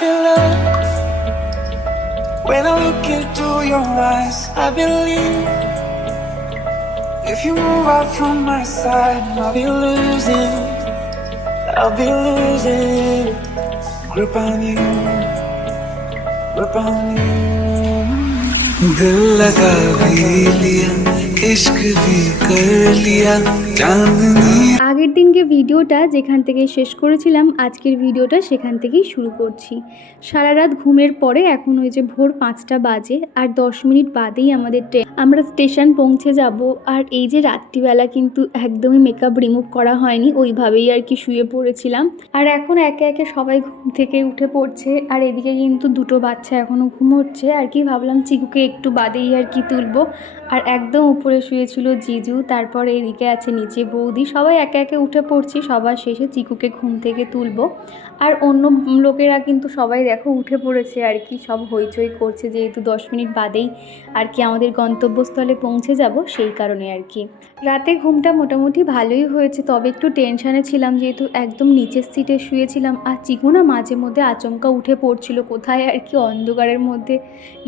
feelings. When I look into your eyes, I believe. If you move out from my side, I'll be losing. I'll be losing. Grip on you. Grip on you. दिल लगा भी लिया इश्क भी कर लिया चांदनी দিনকে ভিডিওটা যেখান থেকে শেষ করেছিলাম, আজকের ভিডিওটা সেখান থেকেই শুরু করছি। সারা রাত ঘুমের পরে এখন ওই যে ভোর পাঁচটা বাজে আর দশ মিনিট বাদেই আমাদের ট্রেন আমরা স্টেশন পৌঁছে যাব, আর এই যে রাত্রিবেলা কিন্তু একদমই মেকআপ রিমুভ করা হয়নি, ওইভাবেই আর কি শুয়ে পড়েছিলাম। আর এখন একে একে সবাই ঘুম থেকে উঠে পড়ছে, আর এদিকে কিন্তু দুটো বাচ্চা এখনও ঘুমোচ্ছে। আর কি ভাবলাম, চিকুকে একটু বাদেই আর কি তুলবো। আর একদম উপরে শুয়েছিল জিজু, তারপর এদিকে আছে নিচে বৌদি। সবাই একে একে উঠে পড়ছি, সবার শেষে চিকুকে ঘুম থেকে তুলবো। আর অন্য লোকেরা কিন্তু সবাই দেখো উঠে পড়েছে আর কি, সব হইচই করছে যেহেতু দশ মিনিট বাদেই আর কি আমাদের গন্তব্যস্থলে পৌঁছে যাব সেই কারণে আর কি। রাতে ঘুমটা মোটামুটি ভালোই হয়েছে, তবে একটু টেনশানে ছিলাম যেহেতু একদম নিচের সিটে শুয়েছিলাম আর চিকু না মাঝে মধ্যে আচমকা উঠে পড়ছিল কোথায় আর কি অন্ধকারের মধ্যে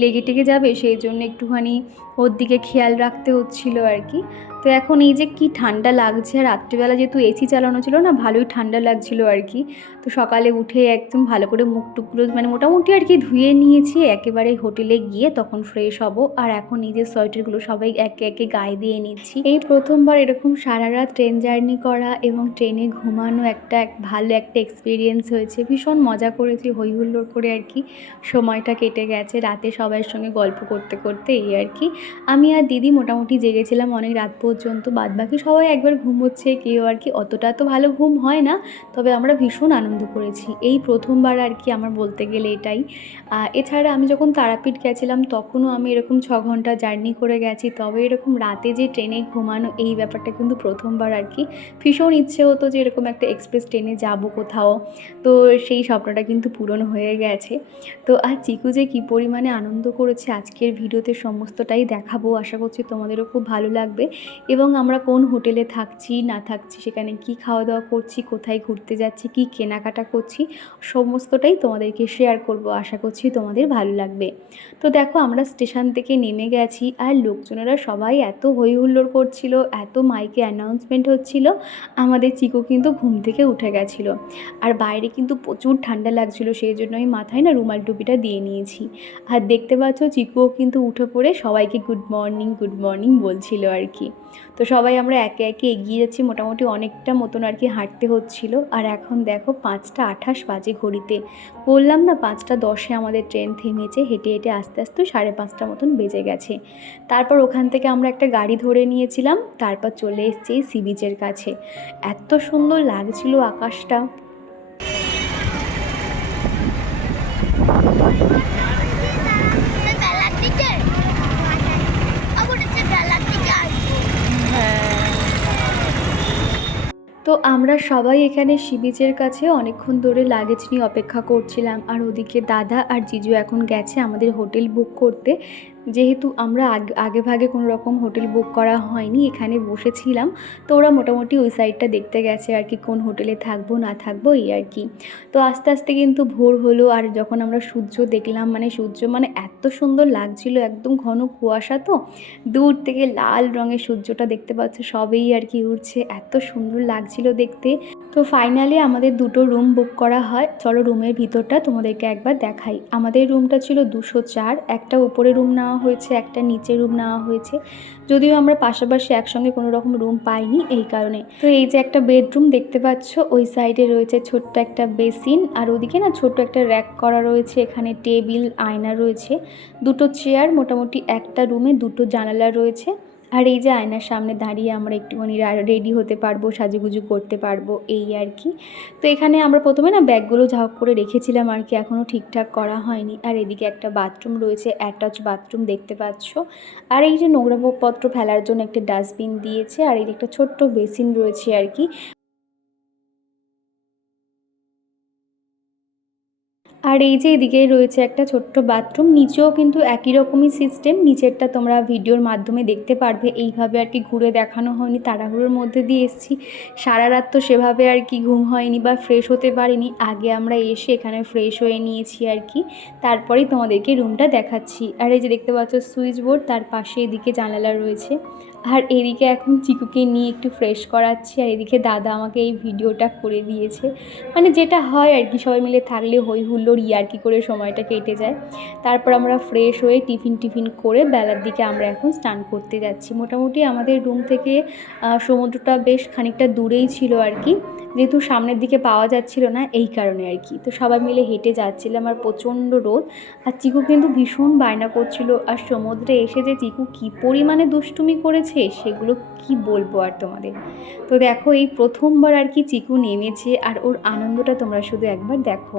লেগে টেগে যাবে সেই জন্য একটুখানি ওর দিকে খেয়াল রাখতে হচ্ছিল আর কি। তো এখন এই যে কি ঠান্ডা লাগছে, আর রাত্রিবেলা যেহেতু এসি চালানো ছিল না, ভালোই ঠান্ডা লাগছিল আর কি। তো সকালে উঠে একদম ভালো করে মুখ টুকরো মানে মোটামুটি আর কি ধুয়ে নিয়েছি, একেবারে হোটেলে গিয়ে তখন ফ্রেশ হব। আর এখন নিজের সোয়েটারগুলো সবাই একে একে গায়ে দিয়ে নিচ্ছি। এই প্রথমবার এরকম সারা রাত ট্রেন জার্নি করা এবং ট্রেনে ঘুমানো একটা এক, ভালো একটা এক্সপিরিয়েন্স হয়েছে। ভীষণ মজা করেছি হই হুল্লোড় করে আর কি। সময়টা কেটে গেছে, রাতে সবার সঙ্গে গল্প করতে করতে এই আর কি। আমি আর দিদি মোটামুটি জেগেছিলাম অনেক রাত পর্যন্ত। বাদবাকি সবাই একবার ঘুমোচ্ছে কেউ আর কি অতটা তো ভালো ঘুম হয় না, তবে আমরা ভীষণ আনন্দ করেছি। এই প্রথমবার আর কি আমার বলতে গেলে এটাই। এছাড়া আমি যখন তারাপীঠ গেছিলাম, তখনও আমি এরকম ছ ঘণ্টা জার্নি করে গেছি। তবে এরকম রাতে যে ট্রেনে ঘুমানো, এই ব্যাপারটা কিন্তু প্রথমবার আর কি। ভীষণ ইচ্ছে হতো যে এরকম একটা এক্সপ্রেস ট্রেনে যাব কোথাও। তো সেই স্বপ্নটা কিন্তু পূরণ হয়ে গেছে। তো আর চিকু যে কী পরিমাণে আনন্দ করেছে, আজকের ভিডিওতে সমস্তটাই দেখাবো, আশা করছি তোমাদেরও খুব ভালো লাগবে। এবং আমরা কোন হোটেলে থাকছি, না থাকছি, সেখানে কি খাওয়া দাওয়া করছি, কোথায় ঘুরতে যাচ্ছি, কি কেনাকাটা করছি, সমস্তটাই তোমাদেরকে শেয়ার করব, আশা করছি তোমাদের ভালো লাগবে। তো দেখো, আমরা স্টেশন থেকে নেমে গেছি, আর লোকজনেরা সবাই এত হই হুল্লোড় করছিল, এত মাইকে অ্যানাউন্সমেন্ট হচ্ছিল, আমাদের চিকু কিন্তু ঘুম থেকে উঠে গেছিল। আর বাইরে কিন্তু প্রচুর ঠান্ডা লাগছিল, সেই জন্য আমি মাথায় না রুমাল টুপিটা দিয়ে নিয়েছি। আর দেখতে পাচ্ছ, চিকুও কিন্তু উঠে পড়ে সবাইকে গুড মর্নিং গুড মর্নিং বলছিল আর কি। তো সবাই আমরা একে একে এগিয়ে যাচ্ছি। মোটামুটি অনেকটা মতন আর কি হাঁটতে হচ্ছিল। আর এখন দেখো পাঁচটা আঠাশ বাজে ঘড়িতে। বললাম না পাঁচটা দশে আমাদের ট্রেন থেমেছে, হেঁটে হেঁটে আস্তে আস্তে সাড়ে পাঁচটা মতন বেজে গেছে। তারপর ওখান থেকে আমরা একটা গাড়ি ধরে নিয়েছিলাম, তারপর চলে এসেছি সি বিচের কাছে। এত সুন্দর লাগছিল আকাশটা বেলার দিকে আবার হচ্ছে বেলার দিকে আসব তো আমরা সবাই এখানে সি বিচের কাছে অনেকক্ষণ ধরে লাগেজ নিয়ে অপেক্ষা করছিলাম। আর ওদিকে দাদা আর জিজু এখন গেছে আমাদের হোটেল বুক করতে। যেহেতু আমরা আগে ভাগে কোনো রকম হোটেল বুক করা হয়নি, এখানে বসেছিলাম। তো ওরা মোটামুটি ওই সাইডটা দেখতে গেছে আর কি, কোন হোটেলে থাকব, না থাকব, এই আর কি। তো আস্তে আস্তে কিন্তু ভোর হলো আর যখন আমরা সূর্য দেখলাম মানে সূর্য মানে এত সুন্দর লাগছিল, একদম ঘন কুয়াশা তো, দূর থেকে লাল রঙের সূর্যটা দেখতে পাচ্ছ, সবেই আর কি উঠছে এত সুন্দর লাগছিল দেখতে। তো ফাইনালি আমাদের দুটো রুম বুক করা হয়। চলো রুমের ভিতরটা তোমাদেরকে একবার দেখাই। আমাদের রুমটা ছিল দুশো চার। একটা উপরে রুম নেওয়া হয়েছে, একটা নিচে রুম নেওয়া হয়েছে। যদিও আমরা পাশাপাশি একসঙ্গে কোনো রকম রুম পাইনি এই কারণে। তো এই যে একটা বেডরুম দেখতে পাচ্ছ, ওই সাইডে রয়েছে ছোট্ট একটা বেসিন আর ওদিকে না ছোট্ট একটা র্যাক করা রয়েছে, এখানে টেবিল আয়না রয়েছে। দুটো চেয়ার মোটামুটি একটা রুমে দুটো জানালা রয়েছে। আর এই যে আয়নার সামনে দাঁড়িয়ে আমরা একটুখানি রেডি হতে পারব, সাজুগুজু করতে পারব, এই আর কি। তো এখানে আমরা প্রথমে না ব্যাগগুলো ঝাঁক করে রেখেছিলাম আর কি, এখনও ঠিকঠাক করা হয়নি। আর এদিকে একটা বাথরুম রয়েছে অ্যাটাচ বাথরুম দেখতে পাচ্ছ। আর এই যে নোংরা পত্র ফেলার জন্য একটা ডাস্টবিন দিয়েছে, আর এই একটা ছোট্ট বেসিন রয়েছে আর কি। আর এই যে এদিকে রয়েছে একটা ছোট্ট বাথরুম নিচেও কিন্তু একই রকমই সিস্টেম নিচেরটা তোমরা ভিডিওর মাধ্যমে দেখতে পারবে। এইভাবে আর কি ঘুরে দেখানো হয়নি, তাড়াহুড়োর মধ্যে দিয়ে এসেছি। সারা রাত তো সেভাবে আর কি ঘুম হয়নি বা ফ্রেশ হতে পারিনি। আগে আমরা এসে এখানে ফ্রেশ হয়ে নিয়েছি আর কি। তারপরেই তোমাদেরকে রুমটা দেখাচ্ছি। আর এই যে দেখতে পাচ্ছ সুইচ বোর্ড তার পাশে এদিকে জানালা রয়েছে। আর এদিকে এখন চিকুকে নিয়ে একটু ফ্রেশ করাচ্ছি, আর এদিকে দাদা আমাকে এই ভিডিওটা করে দিয়েছে। মানে যেটা হয় আর কি, সবাই মিলে থাকলে হই হুল্লোড় ইয়ার্কি করে সময়টা কেটে যায়। তারপর আমরা ফ্রেশ হয়ে টিফিন টিফিন করে বেলার দিকে আমরা এখন স্নান করতে যাচ্ছি। মোটামুটি আমাদের রুম থেকে সমুদ্রটা বেশ খানিকটা দূরেই ছিল আর কি। যেহেতু সামনের দিকে পাওয়া যাচ্ছিল না, এই কারণে আর কি। তো সবাই মিলে হেঁটে যাচ্ছিলাম আর প্রচণ্ড রোদ। আর চিকু কিন্তু ভীষণ বায়না করছিল। আর সমুদ্রে এসে যে চিকু কী পরিমাণে দুষ্টুমি করেছে, সেগুলো কি বলব আর তোমাদের? তো দেখো, এই প্রথমবার আর কি চিকু নেমেছে, আর ওর আনন্দটা তোমরা শুধু একবার দেখো।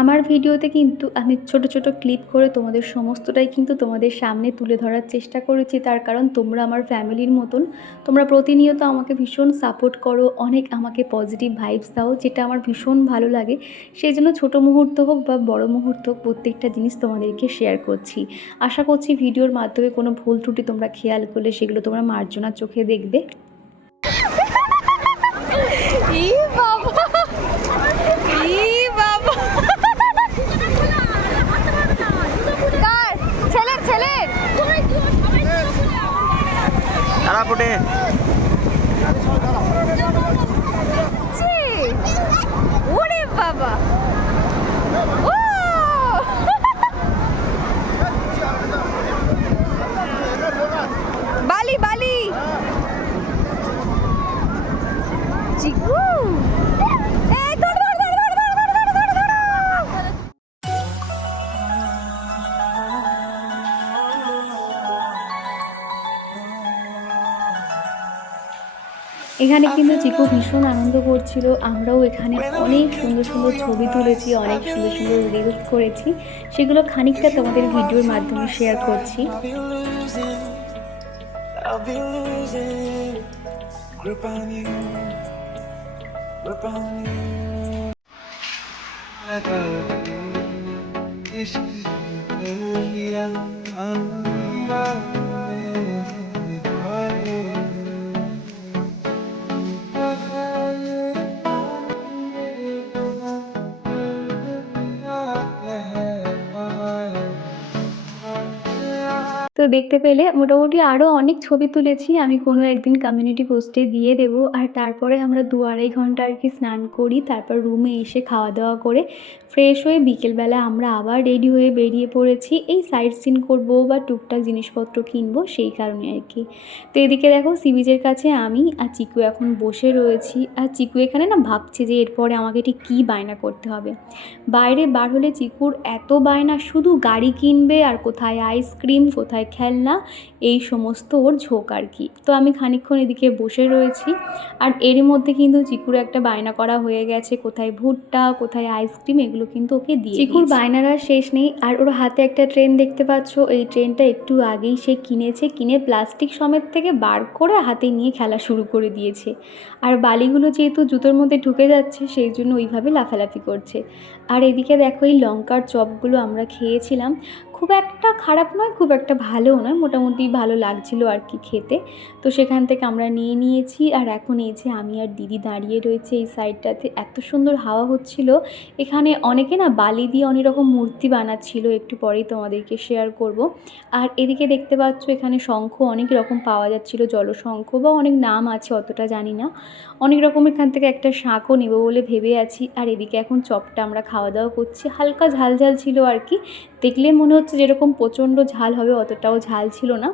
আমার ভিডিওতে কিন্তু আমি ছোট ছোট ক্লিপ করে তোমাদের সমস্তটাই কিন্তু তোমাদের সামনে তুলে ধরার চেষ্টা করেছি। তার কারণ তোমরা আমার ফ্যামিলির মতন। তোমরা প্রতিনিয়ত আমাকে ভীষণ সাপোর্ট করো, অনেক আমাকে পজিটিভ ভাইবস দাও, যেটা আমার ভীষণ ভালো লাগে। সেই জন্য ছোটো মুহূর্ত হোক বা বড় মুহূর্ত হোক, প্রত্যেকটা জিনিস তোমাদেরকে শেয়ার করছি। আশা করছি ভিডিওর মাধ্যমে কোনো ভুল ত্রুটি তোমরা খেয়াল করলে সেগুলো তোমরা মার্জনার চোখে দেখবে। কোরাপুটে ওরে বাবা। এখানে কিন্তু চিকু ভীষণ আনন্দ করছিল। আমরাও এখানে অনেক সুন্দর সুন্দর ছবি তুলেছি অনেক সুন্দর সুন্দর রিলস করেছি। সেগুলো খানিকটা তোমাদের ভিডিওর মাধ্যমে শেয়ার করছি। You, তো দেখতে পেলে মোটামুটি আরও অনেক ছবি তুলেছি। আমি কোনো একদিন কমিউনিটি পোস্টে দিয়ে দেবো। আর তারপরে আমরা দু আড়াই ঘণ্টা আর কি স্নান করি, তারপর রুমে এসে খাওয়া দাওয়া করে ফ্রেশ হয়ে বিকেলবেলা আমরা আবার রেডি হয়ে বেরিয়ে পড়েছি। এই সাইট সিন করব বা টুকটাক জিনিসপত্র কিনবো সেই কারণে আর কি। তো এদিকে দেখো সি বিচের কাছে আমি আর চিকু এখন বসে রয়েছি। আর চিকু এখানে না ভাবছে যে এরপরে আমাকে ঠিক কী বায়না করতে হবে। বাইরে বার হলে চিকুর এত বায়না, শুধু গাড়ি কিনবে আর কোথায় আইসক্রিম কোথায় ከላ এই সমস্ত ওর ঝোঁক আর কি। তো আমি খানিকক্ষণ এদিকে বসে রয়েছি। আর এর মধ্যে কিন্তু চিকুর একটা বায়না করা হয়ে গেছে। কোথায় ভুট্টা কোথায় আইসক্রিম এগুলো কিন্তু ওকে দিয়ে চিকুর বায়নার আর শেষ নেই। আর ওর হাতে একটা ট্রেন দেখতে পাচ্ছ। এই ট্রেনটা একটু আগেই সে কিনেছে কিনে প্লাস্টিক সমেত থেকে বার করে হাতে নিয়ে খেলা শুরু করে দিয়েছে। আর বালিগুলো যেহেতু জুতোর মধ্যে ঢুকে যাচ্ছে সেই জন্য ওইভাবে লাফালাফি করছে। আর এদিকে দেখো এই লঙ্কার চপগুলো আমরা খেয়েছিলাম। খুব একটা খারাপ নয় খুব একটা ভালোও নয়। মোটামুটি ভালো লাগছিল আর কি খেতে। তো সেখান থেকে আমরা নিয়ে নিয়েছি আর এখন এই যে আমি আর দিদি দাঁড়িয়ে রয়েছে এই সাইডটাতে, এত সুন্দর হাওয়া হচ্ছিল। এখানে অনেকে না বালি দিয়ে অনেক রকম মূর্তি বানাচ্ছিল, একটু পরেই তোমাদেরকে শেয়ার করব। আর এদিকে দেখতে পাচ্ছ এখানে শঙ্খ অনেক রকম পাওয়া যাচ্ছিল, জলশঙ্খ বা অনেক নাম আছে অতটা জানি না। অনেক রকম এখান থেকে একটা শাঁখও নেব বলে ভেবে আছি। আর এদিকে এখন চপটা আমরা খাওয়া দাওয়া করছি, হালকা ঝাল ঝাল ছিল আর কি। দেখলে মনে হচ্ছে যেরকম প্রচণ্ড ঝাল হবে অতটাও ঝাল ছিল না।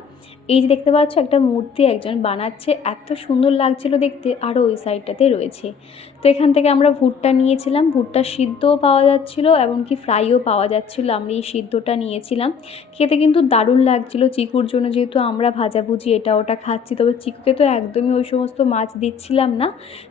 এই যে দেখতে পাচ্ছ একটা মূর্তি একজন বানাচ্ছে। এত সুন্দর লাগছিল দেখতে আরও ওই সাইডটাতে রয়েছে। তো এখান থেকে আমরা ভুট্টা নিয়েছিলাম। ভুট্টা সিদ্ধও পাওয়া যাচ্ছিল এমনকি ফ্রাইও পাওয়া যাচ্ছিল। আমরা এই সিদ্ধটা নিয়েছিলাম। খেতে কিন্তু দারুণ লাগছিল। চিকুর জন্য যেহেতু আমরা ভাজাভুজি এটা ওটা খাচ্ছি তবে চিকুকে তো একদমই ওই সমস্ত মাছ দিচ্ছিলাম না।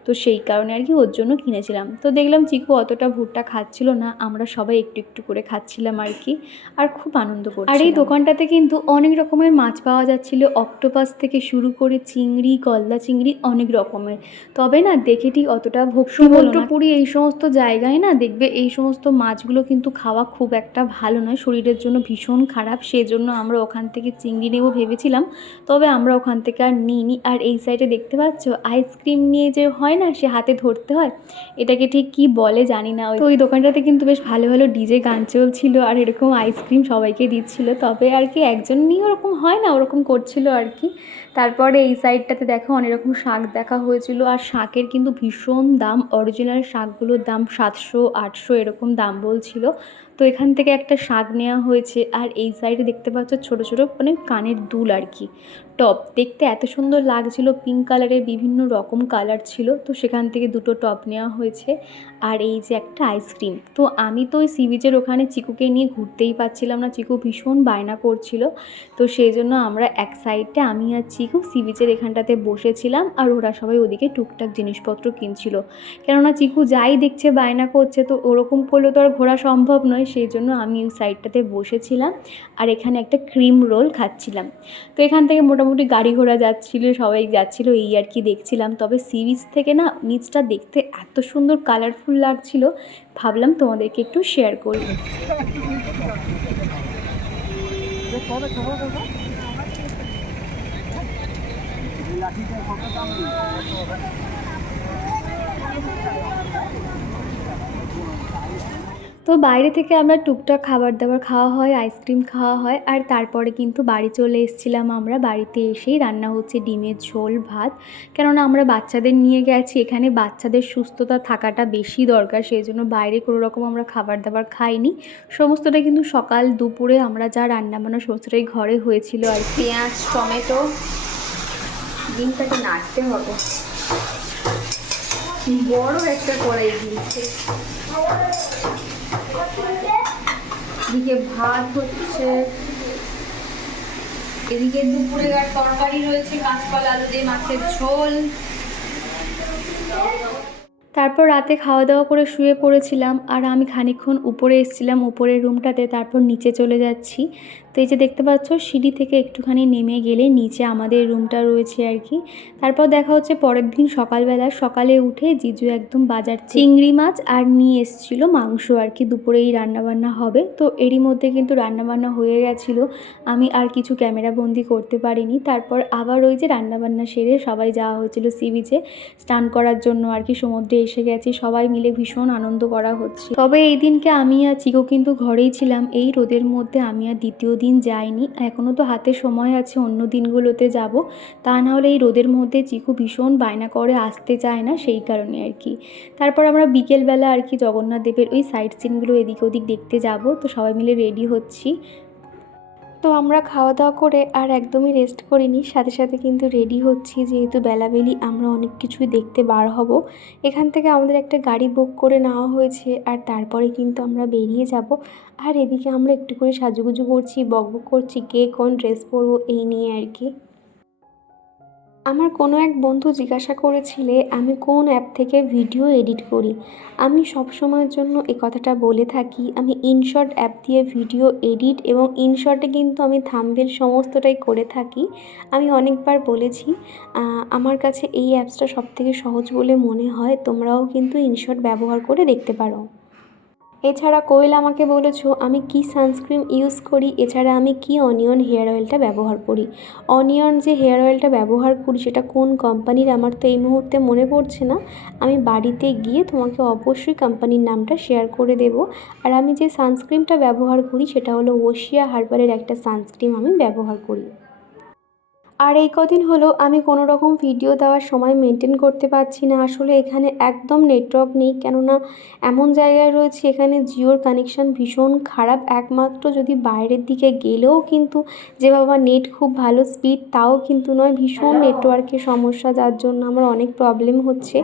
তো সেই কারণে আর কি ওর জন্য কিনেছিলাম। তো দেখলাম চিকু অতটা ভুট্টা খাচ্ছিল না আমরা সবাই একটু একটু করে খাচ্ছিলাম আর কি। আর খুব আনন্দ করছি আর এই দোকানটাতে কিন্তু অনেক রকমের মাছ পাওয়া যাচ্ছে। ছিল অক্টোপাস থেকে শুরু করে চিংড়ি গলদা চিংড়ি অনেক রকমের। তবে না, দেখে ঠিক অতটা না। সমুদ্রপুরী এই সমস্ত জায়গায় না, দেখবে এই সমস্ত মাছগুলো কিন্তু খাওয়া খুব একটা ভালো নয়। শরীরের জন্য ভীষণ খারাপ, সেজন্য আমরা ওখান থেকে চিংড়ি নেব ভেবেছিলাম। তবে আমরা ওখান থেকে আর নিইনি। আর এই সাইডে দেখতে পাচ্ছ, আইসক্রিম নিয়ে যে হয় না, সে হাতে ধরতে হয়। এটাকে ঠিক কি বলে জানি না। তো ওই দোকানটাতে কিন্তু বেশ ভালো ভালো ডিজে গান চলছিল আর এরকম আইসক্রিম সবাইকে দিচ্ছিল। তবে আর কি একজন নিয়ে ওরকম হয় না, ওরকম করছিল আর কি। তারপরে এই সাইডটাতে দেখো অনেক রকম শাক দেখা হয়েছিল আর শাকের কিন্তু ভীষণ দাম। অরিজিনাল শাকগুলোর দাম সাতশো, আটশো এরকম দাম বলছিল। তো এখান থেকে একটা শাক নেওয়া হয়েছে আর এই সাইডে দেখতে পাচ্ছ ছোট ছোট মানে কানের দুল আর কি। টপ দেখতে এত সুন্দর লাগছিল পিঙ্ক কালারের বিভিন্ন রকম কালার ছিল, তো সেখান থেকে দুটো টপ নেওয়া হয়েছে আর এই যে একটা আইসক্রিম তো আমি তো ওই সি বিচের ওখানে চিকুকে নিয়ে ঘুরতেই পাচ্ছিলাম না, চিকু ভীষণ বায়না করছিল, তো সেই জন্য আমরা এক সাইডে আমি আর চিকু সি বিচের এখানটাতে বসেছিলাম আর ওরা সবাই ওদিকে টুকটাক জিনিসপত্র কিনছিল। কেননা চিকু যাই দেখছে বায়না করছে, তো ওরকম করলে তো আর ঘোরা সম্ভব নয় সেই জন্য আমি ওই সাইডটাতে বসেছিলাম আর এখানে একটা ক্রিম রোল খাচ্ছিলাম। তো এখান থেকে মোটামুটি গাড়ি ঘোড়া যাচ্ছিল, সবাই যাচ্ছিল, এই আর কি দেখছিলাম। তবে সি বিচ থেকে না, নিচটা দেখতে এত সুন্দর কালারফুল লাগছিল, ভাবলাম তোমাদেরকে একটু শেয়ার করি তো বাইরে থেকে আমরা টুকটাক খাবার দাবার খাওয়া হয়, আইসক্রিম খাওয়া হয়, আর তারপরে কিন্তু বাড়ি চলে এসেছিলাম আমরা। বাড়িতে এসেই রান্না হচ্ছে ডিমের ঝোল, ভাত। কেননা আমরা বাচ্চাদের নিয়ে গেছি, এখানে বাচ্চাদের সুস্থতা থাকাটা বেশি দরকার, সেই জন্য বাইরে কোনো রকম আমরা খাবার দাবার খাইনি। সমস্তটা কিন্তু সকাল দুপুরে আমরা যা রান্না বান্না সমস্তটাই ঘরে হয়েছিল আর পেঁয়াজ, টমেটো, ডিমটাকে নাড়তে হবে। বড় একটা কড়াই দিয়েছে। এদিকে ভাত হচ্ছে, এদিকে দুপুরে আর তরকারি রয়েছে, কাঁচকলা, আলু দিয়ে মাছের ঝোল। তারপর রাতে খাওয়া দাওয়া করে শুয়ে পড়েছিলাম, আর আমি খানিক্ষণ উপরে এসেছিলাম, উপরের রুমটাতে তারপর নিচে চলে যাচ্ছি। তো এই যে দেখতে পাচ্ছ, সিঁড়ি থেকে একটুখানি নেমে গেলে নিচে আমাদের রুমটা রয়েছে আর কি। তারপর দেখা হচ্ছে পরের দিন সকালবেলা। সকালে উঠে জিজু একদম বাজার চিংড়ি মাছ আর নিয়ে এসেছিল মাংস আর কি। দুপুরেই রান্নাবান্না হবে। তো এরই মধ্যে কিন্তু রান্নাবান্না হয়ে গেছিল। আমি আর কিছু ক্যামেরা বন্দি করতে পারিনি। তারপর আবার ওই যে রান্নাবান্না সেরে সবাই যাওয়া হয়েছিল সি বিচে স্নান করার জন্য আর কি সমুদ্রে এসে গেছি। সবাই মিলে ভীষণ আনন্দ করা হচ্ছে। তবে এই দিনকে আমি আর চিকো কিন্তু ঘরেই ছিলাম। এই রোদের মধ্যে আমি আর দ্বিতীয় দিন যাইনি এখনও তো হাতে সময় আছে, অন্য দিনগুলোতে যাব। তা না হলে এই রোদের মধ্যে চিকু ভীষণ বায়না করে আসতে চায় না সেই কারণে আর কি। তারপর আমরা বিকেলবেলা আর কি জগন্নাথ দেবের ওই সাইট সিনগুলো এদিক ওদিক দেখতে যাব। তো সবাই মিলে রেডি হচ্ছি। তো আমরা খাওয়া দাওয়া করে আর একদমই রেস্ট করিনি। সাথে সাথে কিন্তু রেডি হচ্ছি, যেহেতু বেলাবেলি আমরা অনেক কিছুই দেখতে বার হব। এখান থেকে আমাদের একটা গাড়ি বুক করে নেওয়া হয়েছে আর তারপরে কিন্তু আমরা বেরিয়ে যাব। আর এদিকে আমরা একটু করে সাজুগুজু করছি বকবক করছি কে কোন ড্রেস পরবো, এই নিয়ে আর কি। আমার কোনো এক বন্ধু জিজ্ঞাসা করেছিলে, আমি কোন অ্যাপ থেকে ভিডিও এডিট করি? আমি সব সময়ের জন্য এই কথাটা বলে থাকি, আমি ইনশর্ট অ্যাপ দিয়ে ভিডিও এডিট এবং ইনশর্টে কিন্তু আমি থাম্বেল সমস্তটাই করে থাকি। আমি অনেকবার বলেছি আমার কাছে এই অ্যাপসটা সবথেকে সহজ বলে মনে হয়, তোমরাও কিন্তু ইনশর্ট ব্যবহার করে দেখতে পারো। এছাড়া কোয়েল আমাকে বলেছ, আমি কি সানস্ক্রিন ইউজ করি? এছাড়া আমি কি অনিয়ন হেয়ার অয়েলটা ব্যবহার করি? অনিয়ন যে হেয়ার অয়েলটা ব্যবহার করি, সেটা কোন কোম্পানির? আমার তো এই মুহূর্তে মনে পড়ছে না। আমি বাড়িতে গিয়ে তোমাকে অবশ্যই কোম্পানির নামটা শেয়ার করে দেব। আর আমি যে সানস্ক্রিনটা ব্যবহার করি, সেটা হলো ওশিয়া হার্বারের একটা সানস্ক্রিন আমি ব্যবহার করি। আর এই কদিন হলো আমি কোনো রকম ভিডিও দেওয়ার সময় মেনটেন করতে পারছি না। আসলে এখানে একদম নেটওয়ার্ক নেই কেননা এমন জায়গায় রয়েছে এখানে জিওর কানেকশান ভীষণ খারাপ। একমাত্র যদি বাইরের দিকে গেলেও কিন্তু যে বাবা নেট খুব ভালো স্পিড তাও কিন্তু নয়। ভীষণ নেটওয়ার্কের সমস্যা যার জন্য আমার অনেক প্রবলেম হচ্ছে।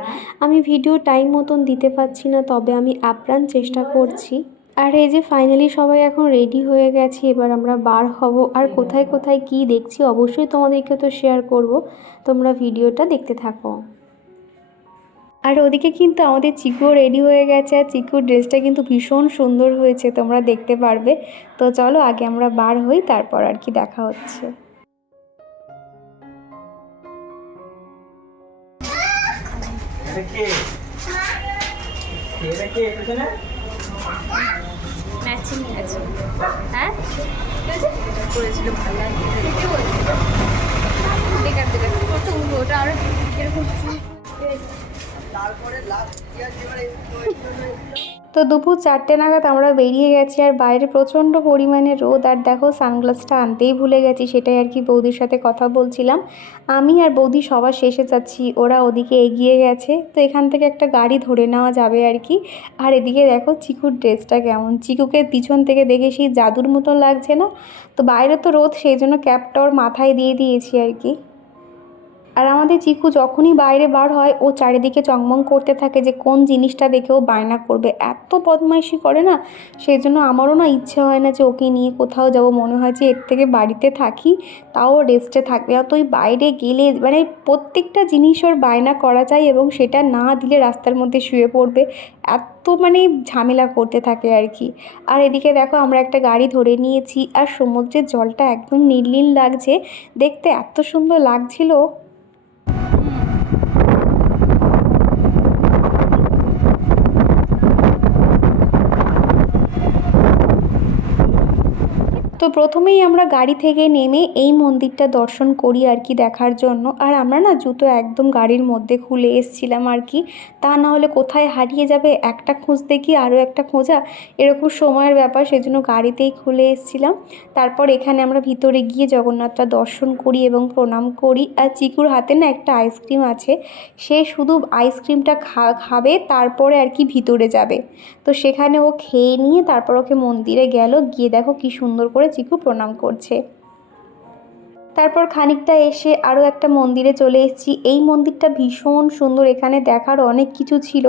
আমি ভিডিও টাইম মতন দিতে পারছি না তবে আমি আপ্রাণ চেষ্টা করছি। আর এই যে ফাইনালি সবাই এখন রেডি হয়ে গেছে এবার আমরা বার হব। আর হ্যাঁ। কোথায় কোথায় কি দেখছি অবশ্যই তোমাদেরকে তো শেয়ার করব। তোমরা ভিডিওটা দেখতে থাকো। আর ওদিকে কিন্তু আমাদের চিকু রেডি হয়ে গেছে আর চিকুর ড্রেসটা কিন্তু ভীষণ সুন্দর হয়েছে তোমরা দেখতে পারবে। তো চলো আগে আমরা বার হই তারপর আর কি দেখা হচ্ছে। এটা কে? এটা কে? পেছনে ম্যাচিং ম্যাচিং হ্যাঁ করেছিল ভালো লাগে। বেকার বেকার করতে ওটা আরও এরকম তারপরে লাস্ট ইয়ার তো দুপুর চারটে নাগাদ আমরা বেরিয়ে গেছি আর বাইরে প্রচণ্ড পরিমাণে রোদ আর দেখো সানগ্লাসটা আনতেই ভুলে গেছি, সেটাই আর কি বৌদির সাথে কথা বলছিলাম। আমি আর বৌদি সবার শেষে যাচ্ছি, ওরা ওদিকে এগিয়ে গেছে, তো এখান থেকে একটা গাড়ি ধরে নেওয়া যাবে আর কি। আর এদিকে দেখো চিকুর ড্রেসটা কেমন, চিকুকে পিছন থেকে দেখে সেই জাদুর মতন লাগছে না? তো বাইরে তো রোদ, সেই জন্য ক্যাপটা ওর মাথায় দিয়ে দিয়েছি আর কি। আর আমাদের চিকু যখনই বাইরে বার হয়, ও চারিদিকে চংমং করতে থাকে যে কোন জিনিসটা দেখে ও বায়না করবে। এত বদমাইশি করে না? সেই জন্য আমারও না ইচ্ছে হয় না যে ওকে নিয়ে কোথাও যাব। মনে হয় যে এর থেকে বাড়িতে থাকি, তাও রেস্টে থাকবে। আর তো ওই বাইরে গেলে মানে প্রত্যেকটা জিনিস ওর বায়না করা যায় এবং সেটা না দিলে রাস্তার মধ্যে শুয়ে পড়বে। এত মানে ঝামেলা করতে থাকে আর কি। আর এদিকে দেখো আমরা একটা গাড়ি ধরে নিয়েছি আর সমুদ্রের জলটা একদম নীল নীল লাগছে। দেখতে এত সুন্দর লাগছিল। তো প্রথমেই আমরা গাড়ি থেকে নেমে এই মন্দিরটা দর্শন করি আর কি দেখার জন্য। আর আমরা না জুতো একদম গাড়ির মধ্যে খুলে এসছিলাম আর কি। তা না হলে কোথায় হারিয়ে যাবে? একটা খুঁজতে গিয়ে আরও একটা খোঁজা? এরকম সময়ের ব্যাপার, সেজন্য গাড়িতেই খুলে এসছিলাম। তারপর এখানে আমরা ভিতরে গিয়ে জগন্নাথটা দর্শন করি এবং প্রণাম করি। আর চিকুর হাতে না একটা আইসক্রিম আছে। সে শুধু আইসক্রিমটা খা, খাবে, তারপরে আর কি ভিতরে যাবে। তো সেখানে ও খেয়ে নিয়ে তারপর ওকে মন্দিরে গেল। গিয়ে দেখো কি সুন্দর করে চিকু প্রণাম করছে। তারপর খানিকটা এসে আরও একটা মন্দিরে চলে এসেছি। এই মন্দিরটা ভীষণ সুন্দর এখানে দেখার অনেক কিছু ছিল।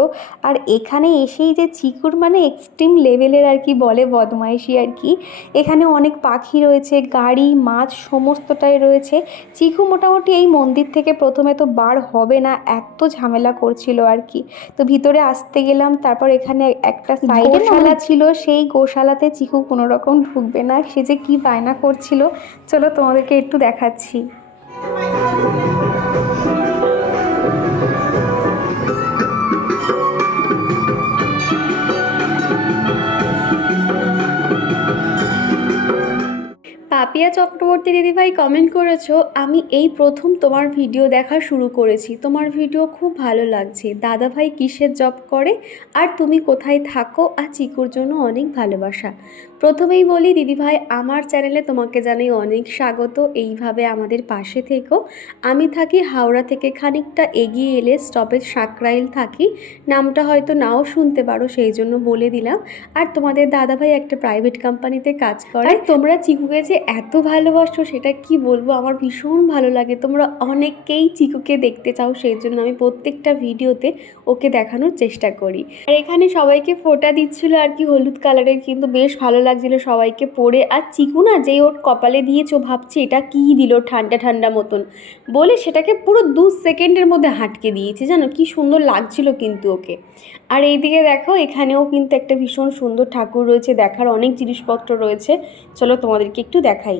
আর এখানে এসেই যে চিকুর মানে এক্সট্রিম লেভেলের আর কি বলে বদমাইশি আর কি। এখানে অনেক পাখি রয়েছে গাড়ি মাছ সমস্তটাই রয়েছে। চিকু মোটামুটি এই মন্দির থেকে প্রথমে তো বার হবে না এত ঝামেলা করছিল আর কি। তো ভিতরে আসতে গেলাম তারপর এখানে একটা সাইডে শালা ছিল সেই গোশালাতে চিকু কোনো রকম ঢুকবে না সে যে কি বায়না করছিল। চলো তোমাদেরকে একটু দেখাচ্ছি। পাপিয়া চক্রবর্তী দিদিভাই কমেন্ট করেছ, আমি এই প্রথম তোমার ভিডিও দেখা শুরু করেছি। তোমার ভিডিও খুব ভালো লাগছে। দাদাভাই কিসের জব করে? আর তুমি কোথায় থাকো? আর চিকুর জন্য অনেক ভালোবাসা। প্রথমেই বলি, দিদিভাই, আমার চ্যানেলে তোমাকে জানাই অনেক স্বাগত। এইভাবে আমাদের পাশে থেকো। আমি থাকি হাওড়া থেকে খানিকটা এগিয়ে এলে স্টপেজ সাকরাইল থাকি। নামটা হয়তো নাও শুনতে পারো, সেই জন্য বলে দিলাম। আর তোমাদের দাদাভাই একটা প্রাইভেট কোম্পানিতে কাজ করে। তোমরা চিকুকে যে এত ভালোবাসো সেটা কি বলব? আমার ভীষণ ভালো লাগে। তোমরা অনেকেই চিকুকে দেখতে চাও, সেই জন্য আমি প্রত্যেকটা ভিডিওতে ওকে দেখানোর চেষ্টা করি। আর এখানে সবাইকে ফোটা দিচ্ছিল আর কি, হলুদ কালারের, কিন্তু বেশ ভালো লাগছিল সবাইকে পরে। আর চিকু না যে ওর কপালে দিয়েছ ভাবছি এটা কী দিল ঠান্ডা ঠান্ডা মতন বলে সেটাকে পুরো দু সেকেন্ডের মধ্যে হাঁটকে দিয়েছে। জানো কি সুন্দর লাগছিল কিন্তু ওকে। আর এইদিকে দেখো, এখানেও কিন্তু একটা ভীষণ সুন্দর ঠাকুর রয়েছে, দেখার অনেক জিনিসপত্র রয়েছে। চলো তোমাদেরকে একটু দেখাই।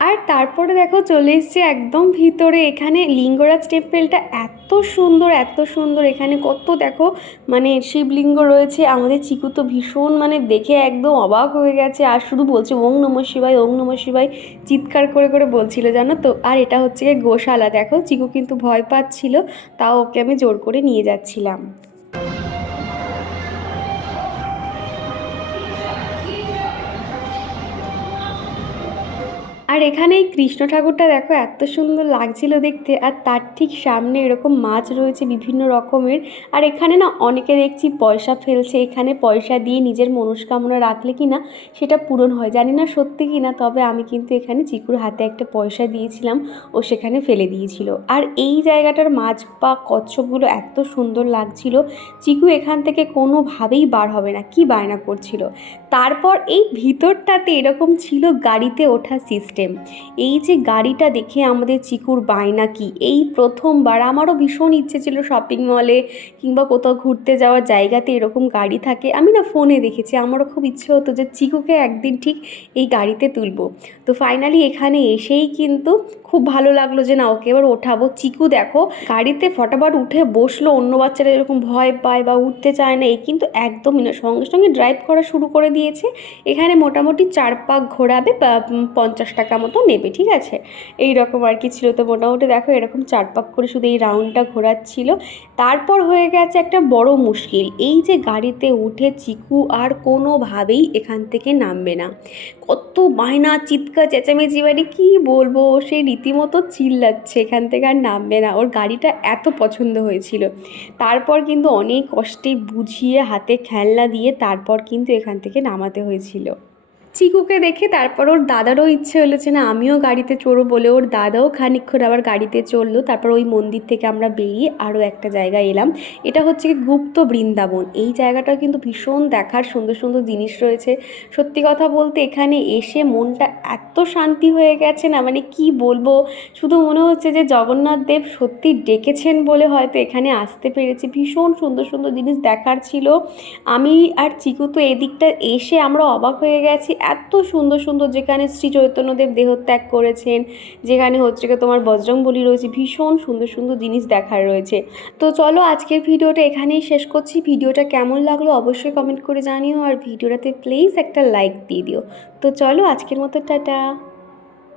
আর তারপরে দেখো চলে এসছে একদম ভিতরে। এখানে লিঙ্গরাজ টেম্পেলটা এত সুন্দর এত সুন্দর। এখানে কত দেখো মানে শিবলিঙ্গ রয়েছে। আমাদের চিকু তো ভীষণ মানে দেখে একদম অবাক হয়ে গেছে। আর শুধু বলছে, ওং নম শিবায়, ওং নম শিবায় চিৎকার করে করে বলছিল, জানো তো? আর এটা হচ্ছে গোশালা। দেখো, চিকু কিন্তু ভয় পাচ্ছিল, তাও ওকে আমি জোর করে নিয়ে যাচ্ছিলাম। আর এখানে এই কৃষ্ণ ঠাকুরটা দেখো, এত সুন্দর লাগছিল দেখতে। আর তার ঠিক সামনে এরকম মাছ রয়েছে বিভিন্ন রকমের। আর এখানে না অনেকে দেখছি পয়সা ফেলছে, এখানে পয়সা দিয়ে নিজের মনস্কামনা রাখলে কি না সেটা পূরণ হয়। জানি না সত্যি কি না তবে আমি কিন্তু এখানে চিকুর হাতে একটা পয়সা দিয়েছিলাম, ও সেখানে ফেলে দিয়েছিল। আর এই জায়গাটার মাছ বা কচ্ছপগুলো এত সুন্দর লাগছিল চিকু এখান থেকে কোনোভাবেই বার হবে না, কি বায়না করছিল। তারপর এই ভিতরটাতে এরকম ছিল গাড়িতে ওঠা সিস্টেম এই যে গাড়িটা দেখে আমাদের চিকুর বায়না কি? এই প্রথমবার আমারও ভীষণ ইচ্ছে ছিল শপিং মলে কিংবা কোথাও ঘুরতে যাওয়ার জায়গাতে এরকম গাড়ি থাকে। আমি না ফোনে দেখেছি, আমারও খুব ইচ্ছে হতো যে চিকুকে একদিন ঠিক এই গাড়িতে তুলবো। তো ফাইনালি এখানে এসেই কিন্তু খুব ভালো লাগল যে না, ওকে এবার ওঠাবো। চিকু দেখো, গাড়িতে ফটাফট উঠে বসল, অন্য বাচ্চারা এরকম ভয় পায় বা উঠতে চায় না। এই কিন্তু একদমই না, সঙ্গে সঙ্গে ড্রাইভ করা শুরু করে দিয়েছে। এখানে মোটামুটি চার পাক ঘোরাবে পঞ্চাশ টাকা মতো নেবে, ঠিক আছে? এই রকম আর কি ছিল। তো মোটামুটি দেখো এরকম চার পাক করে শুধু এই রাউন্ডটা ঘোরাচ্ছিল। তারপর হয়ে গেছে একটা বড় মুশকিল। এই যে গাড়িতে উঠে চিকু আর কোনোভাবেই এখান থেকে নামবে না। কত বায়না, চিৎকার, চেঁচামেচি মানে কী বলব? সে রীতিমতো চিল্লাচ্ছে এখান থেকে আর নামবে না। ওর গাড়িটা এত পছন্দ হয়েছিল। তারপর কিন্তু অনেক কষ্টে বুঝিয়ে হাতে খেলনা দিয়ে তারপর কিন্তু এখান থেকে নামাতে হয়েছিল। চিকুকে দেখে তারপর ওর দাদারও ইচ্ছে হলো যে না, আমিও গাড়িতে চড়বো বলে ওর দাদাও খানিকক্ষণ আবার গাড়িতে চড়লো। তারপর ওই মন্দির থেকে আমরা বেরিয়ে আরও একটা জায়গায় এলাম। এটা হচ্ছে গুপ্ত বৃন্দাবন। এই জায়গাটা কিন্তু ভীষণ দেখার সুন্দর সুন্দর জিনিস রয়েছে। সত্যি কথা বলতে এখানে এসে মনটা এত শান্তি হয়ে গেছে না মানে কি বলব? শুধু মনে হচ্ছে যে জগন্নাথ দেব সত্যি ডেকেছেন বলে হয়তো এখানে আসতে পেরেছি। ভীষণ সুন্দর সুন্দর জিনিস দেখার ছিল। আমি আর চিকু তো এদিকটা এসে আমরা অবাক হয়ে গেছি। এত সুন্দর সুন্দর যেখানে শ্রী চৈতন্যদেব দেহত্যাগ করেছেন, যেখানে হচ্ছে গিয়ে তোমার বজরং বলি রয়েছে, ভীষণ সুন্দর সুন্দর জিনিস দেখার রয়েছে। তো চলো আজকের ভিডিওটা এখানেই শেষ করছি। ভিডিওটা কেমন লাগল অবশ্যই কমেন্ট করে জানিও, আর ভিডিওটাতে প্লিজ একটা লাইক দিয়ে দিও। তো চলো আজকের মতো, টাটা।